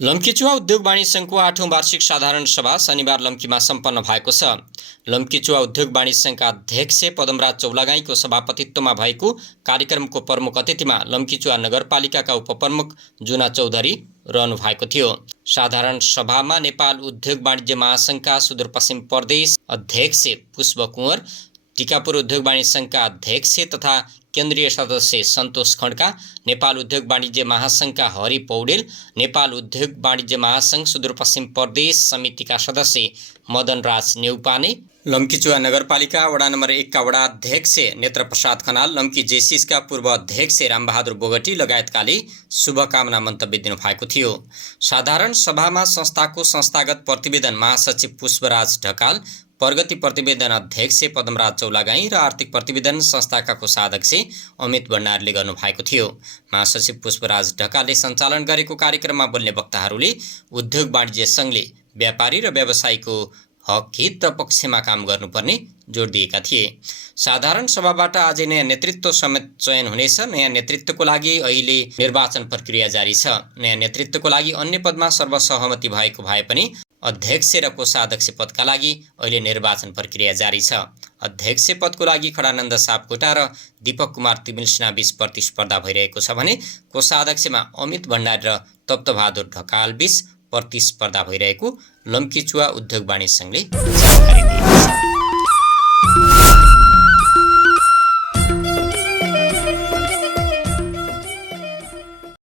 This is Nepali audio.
लम्कीचुवा उद्योग वाणिज्य संघको 8औं वार्षिक साधारण सभा शनिबार लम्कीमा सम्पन्न भएको छ। लम्कीचुवा उद्योग वाणिज्य संघका अध्यक्ष पदमराज चौलागाईको सभापतित्वमा भएको कार्यक्रमको प्रमुख अतिथिमा लम्कीचुवा नगरपालिकाका उपप्रमुख जुना चौधरी रहनु भएको थियो। साधारण सभामा नेपाल उद्योग वाणिज्य महासंघका सुदूरपश्चिम प्रदेश अध्यक्ष पुष्प कुँवर, टिकापुर उद्योग वाणिज्य संघका अध्यक्ष तथा केन्द्रीय सदस्य सन्तोष खड्का, नेपाल उद्योग वाणिज्य महासंघका हरि पौडेल, नेपाल उद्योग वाणिज्य महासंघ सुदूरपश्चिम प्रदेश समितिका सदस्य मदनराज नेउपाने, लम्कीचुवा नगरपालिका वडा नम्बर 1 का वडा अध्यक्ष नेत्रप्रसाद खनाल, लम्की जेसिसका पूर्व अध्यक्ष रामबहादुर बोगटी लगायतकाले शुभकामना मन्तव्य दिनुभएको थियो। साधारण सभामा संस्थाको संस्थागत प्रतिवेदन महासचिव पुष्पराज ढकाल, प्रगति प्रतिवेदन अध्यक्ष पदमराज चौलागाई र आर्थिक प्रतिवेदन संस्थाका कोषाध्यक्ष अमित भण्डारले गर्नुभएको थियो। महासचिव पुष्पराज ढकालले सञ्चालन गरेको कार्यक्रममा बोल्ने वक्ताहरूले उद्योग वाणिज्य संघले व्यापारी र व्यवसायीको हक हित र पक्षमा काम गर्नुपर्ने जोड दिएका थिए। साधारण सभाबाट आज नयाँ नेतृत्व समेत चयन हुनेछ। नयाँ नेतृत्वको लागि अहिले निर्वाचन प्रक्रिया जारी छ। नयाँ नेतृत्वको लागि अन्य पदमा सर्वसहमति भएको भए पनि अध्यक्ष र कोषाध्यक्ष पदका लागि अहिले निर्वाचन प्रक्रिया जारी छ। अध्यक्ष पदको लागि खडानन्द सापकोटा र दीपक कुमार तिमिलसिना बीच प्रतिस्पर्धा भइरहेको छ भने कोषाध्यक्षमा अमित भण्डार र तप्तबहादुर ढकाल बीच प्रतिस्पर्धा भइरहेको लम्कीचुवा उद्योग वाणिज्य संघले जानकारी दिएको छ।